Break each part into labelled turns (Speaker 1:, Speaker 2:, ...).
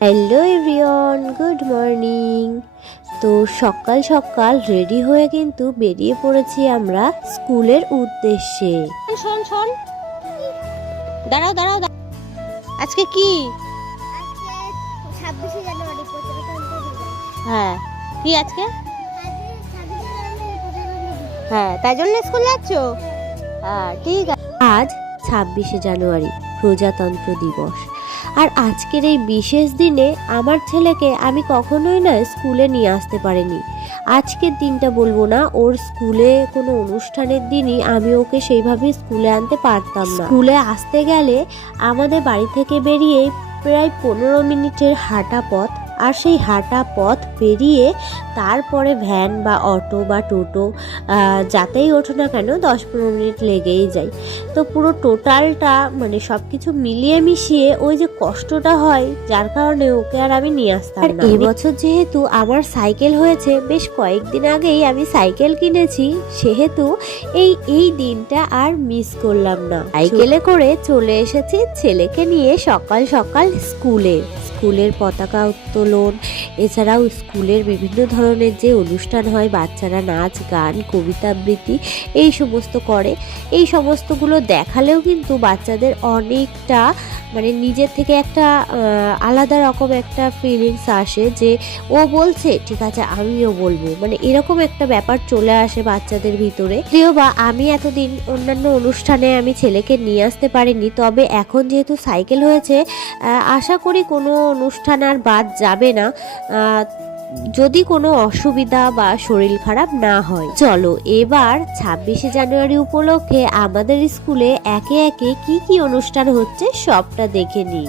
Speaker 1: Hello everyone good morning. তো সকাল সকাল রেডি হয়ে কিন্তু বেরিয়ে পড়েছি আমরা স্কুলের উদ্দেশ্যে।
Speaker 2: শোন শোন। দাঁড়াও দাঁড়াও। আজকে কি?
Speaker 3: জানুয়ারি
Speaker 2: হ্যাঁ। কি আজকে?
Speaker 3: আজকে ছাব্বিশে জানুয়ারি প্রজাতন্ত্র দিবস
Speaker 2: হ্যাঁ তাই জন্য স্কুল যাচ্ছ? হ্যাঁ। ঠিক আছে
Speaker 1: আজ ছাব্বিশে জানুয়ারি প্রজাতন্ত্র দিবস। আর আজকের এই বিশেষ দিনে আমার ছেলেকে আমি কখনোই না স্কুলে নিয়ে আসতে পারিনি। আজকের দিনটা বলব না, ওর স্কুলে কোনো অনুষ্ঠানের দিনই আমি ওকে সেইভাবে স্কুলে আনতে পারতাম না। স্কুলে আসতে গেলে আমাদের বাড়ি থেকে বেরিয়ে প্রায় পনেরো মিনিটের হাঁটা পথ আর সেই হাঁটা পথ পেরিয়ে তারপরে ভ্যান বা অটো বা টোটো যাতেই ওঠো না কেন দশ পনেরো মিনিট লেগেই যায়। তো পুরো টোটালটা মানে সব কিছু মিলিয়ে মিশিয়ে ওই যে কষ্টটা হয় যার কারণে ওকে আর আমি নিয়ে আসতাম না। এবছর যেহেতু আমার সাইকেল হয়েছে বেশ কয়েকদিন আগেই আমি সাইকেল কিনেছি সেহেতু এই এই দিনটা আর মিস করলাম না। সাইকেলে করে চলে এসেছি ছেলেকে নিয়ে সকাল সকাল স্কুলে। স্কুলের পতাকা উত্তোলন, এছাড়াও স্কুলের বিভিন্ন ধরনের যে অনুষ্ঠান হয়, বাচ্চারা নাচ, গান কবিতা আবৃত্তি এই সমস্ত করে। এই সমস্তগুলো দেখালেও কিন্তু বাচ্চাদের অনেকটা মানে নিজের থেকে একটা আলাদা রকম একটা ফিলিংস আসে যে, ও বলছে, ঠিক আছে, আমিও বলব। মানে এরকম একটা ব্যাপার চলে আসে বাচ্চাদের ভিতরে। যদিও বা, আমি এতদিন অন্যান্য অনুষ্ঠানে আমি ছেলেকে নিয়ে আসতে পারিনি, তবে এখন যেহেতু সাইকেল হয়েছে আশা করি কোনো অনুষ্ঠান আর বাদ যাবে না। যদি কোনো অসুবিধা বা শরীর খারাপ না হয়। চলো, এবার ছাব্বিশে জানুয়ারি উপলক্ষে আমাদের স্কুলে একে একে কি কি অনুষ্ঠান হচ্ছে সবটা দেখে নিই।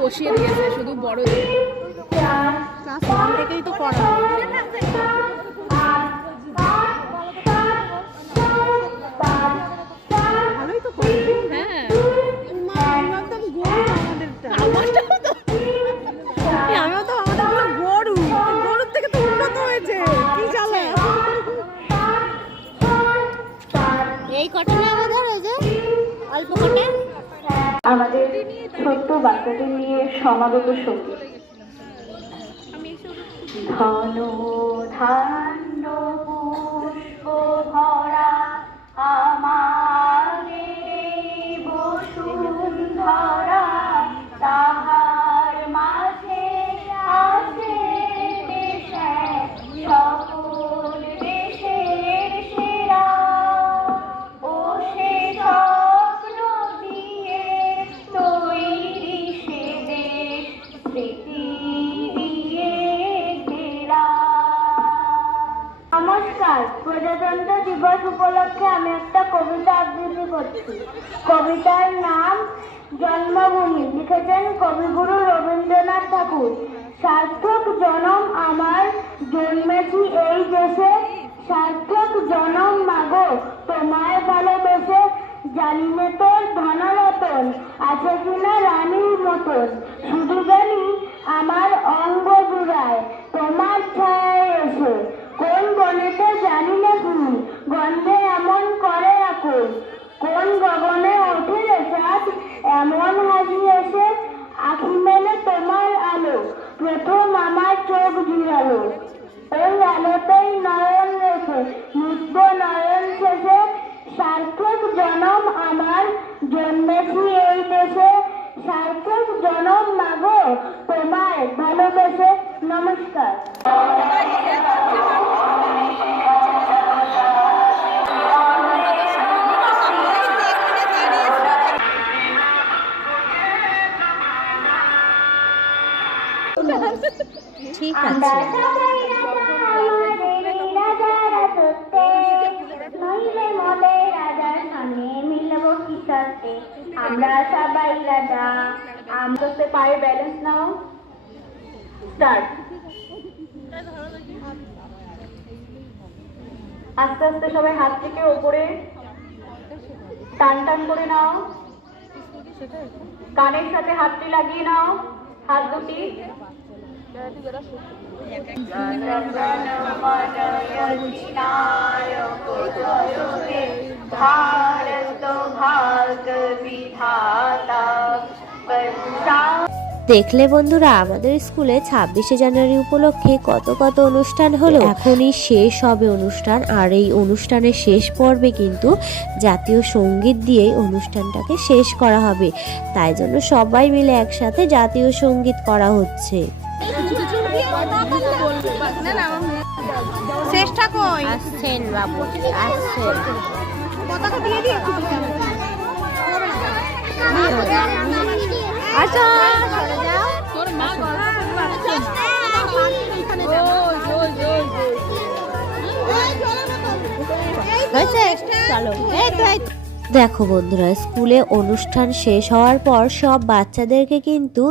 Speaker 4: বসিয়ে দিয়েছে শুধু ওয়ান থেকেই তো পড়া। ভালোই তো করেছে আমাদের
Speaker 5: ছোট্ট বাচ্চাদের নিয়ে সমাগত সঙ্গী ঘন ধান্য পুষ্প ভরা আমার বসুন্ধরা। দিবস উপলক্ষে আমি একটা কবিতা আবৃত্তি করছি। কবিতার নাম জন্মভূমি। লিখেছেন কবিগুরু রবীন্দ্রনাথ ঠাকুর। সার্থক জনম আমার জন্মেছি এই দেশে। সার্থক জনম মাগো, তোমায় ভালোবেসে। জানি না তোর ধনরতন, আছে কিনা রানীর মতন। শুধু জানি আমার অঙ্গ জুড়ায়। জন্মেছি এই দেশে সার্থক জনম মাগো তোমায় ভালোবেসে নমস্কার। আমরা সবাই রাজা আমরা পায়ে ব্যালেন্স নাও স্টার্ট আস্তে আস্তে সবাই হাত থেকে ওপরে টান টান করে নাও কানের সাথে হাতটি লাগিয়ে নাও হাত দুটি भारत भाग विधाता
Speaker 1: দেখলে বন্ধুরা আমাদের স্কুলে ছাব্বিশে জানুয়ারি উপলক্ষে কত কত অনুষ্ঠান হলো। এখনই শেষ হবে অনুষ্ঠান আর এই অনুষ্ঠানের শেষ পর্বে কিন্তু জাতীয় সংগীত দিয়েই অনুষ্ঠানটাকে শেষ করা হবে। তাই জন্য সবাই মিলে একসাথে জাতীয় সংগীত করা হচ্ছে।
Speaker 4: চেষ্টা কই
Speaker 2: আসছেন বাবু আসছেন।
Speaker 4: পতাকা দিয়ে আচ্ছা। তোর মা
Speaker 2: চলো এই তো।
Speaker 1: দেখো বন্ধুরা, স্কুলে অনুষ্ঠান শেষ হওয়ার পর সব বাচ্চাদেরকে কিন্তু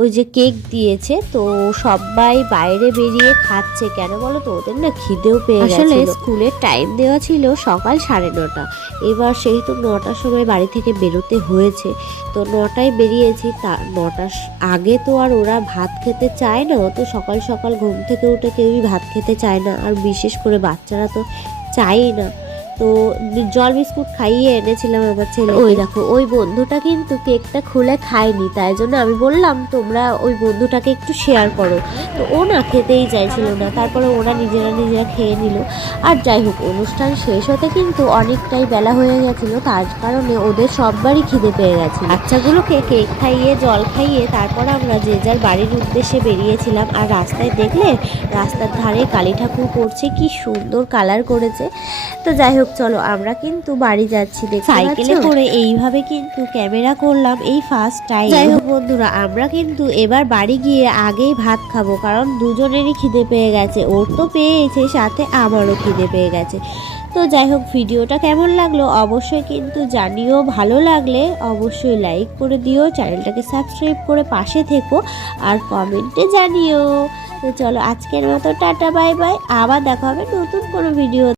Speaker 1: ওই যে কেক দিয়েছে, তো সবাই বাইরে বেরিয়ে খাচ্ছে কেন বলো তো? ওদের না খিদেও পেয়ে আসলে স্কুলের টাইম দেওয়া ছিল সকাল সাড়ে নটা। এবার সেহেতু নটার সময় বাড়ি থেকে বেরোতে হয়েছে। তো নটায় বেরিয়েছি, তা নটার আগে তো আর ওরা ভাত খেতে চায় না, তো সকাল সকাল ঘুম থেকে উঠে কেউই ভাত খেতে চায় না। আর বিশেষ করে বাচ্চারা তো চায়ই না। তো জল বিস্কুট খাইয়ে এনেছিলাম আমার ছেলে ওই দেখো ওই বন্ধুটা কিন্তু কেকটা খুলে খায়নি তাই জন্য আমি বললাম তোমরা ওই বন্ধুটাকে একটু শেয়ার করো। তো ও না খেতেই চাইছিল না তারপরে ওরা নিজেরা নিজেরা খেয়ে নিল। আর যাই হোক অনুষ্ঠান শেষ হতে কিন্তু অনেকটাই বেলা হয়ে গেছিল তার কারণে ওদের সববারই খিদে পেয়ে গেছে বাচ্চাগুলোকে কেক খাইয়ে জল খাইয়ে তারপর আমরা যে যার বাড়ির উদ্দেশ্যে বেরিয়েছিলাম। আর রাস্তায় দেখলে রাস্তার ধারে কালী ঠাকুর করছে কি সুন্দর কালার করেছে। তো যাই হোক চলো আমরা কিন্তু বাড়ি যাচ্ছি সাইকেলে করে এইভাবে কিন্তু ক্যামেরা করলাম এই ফার্স্ট টাইম যাই হোক বন্ধুরা আমরা কিন্তু এবার বাড়ি গিয়ে আগেই ভাত খাব কারণ দুজনেরই খিদে পেয়ে গেছে। ওর তো পেয়েছে সাথে আমারও খিদে পেয়ে গেছে। তো যাই হোক ভিডিওটা কেমন লাগল অবশ্যই কিন্তু জানিও। ভালো লাগলে অবশ্যই লাইক করে দিও চ্যানেলটাকে সাবস্ক্রাইব করে পাশে থেকো আর কমেন্টে জানিও। তো চলো আজকের মতো টাটা বাই বাই আবার দেখা হবে নতুন কোনো ভিডিও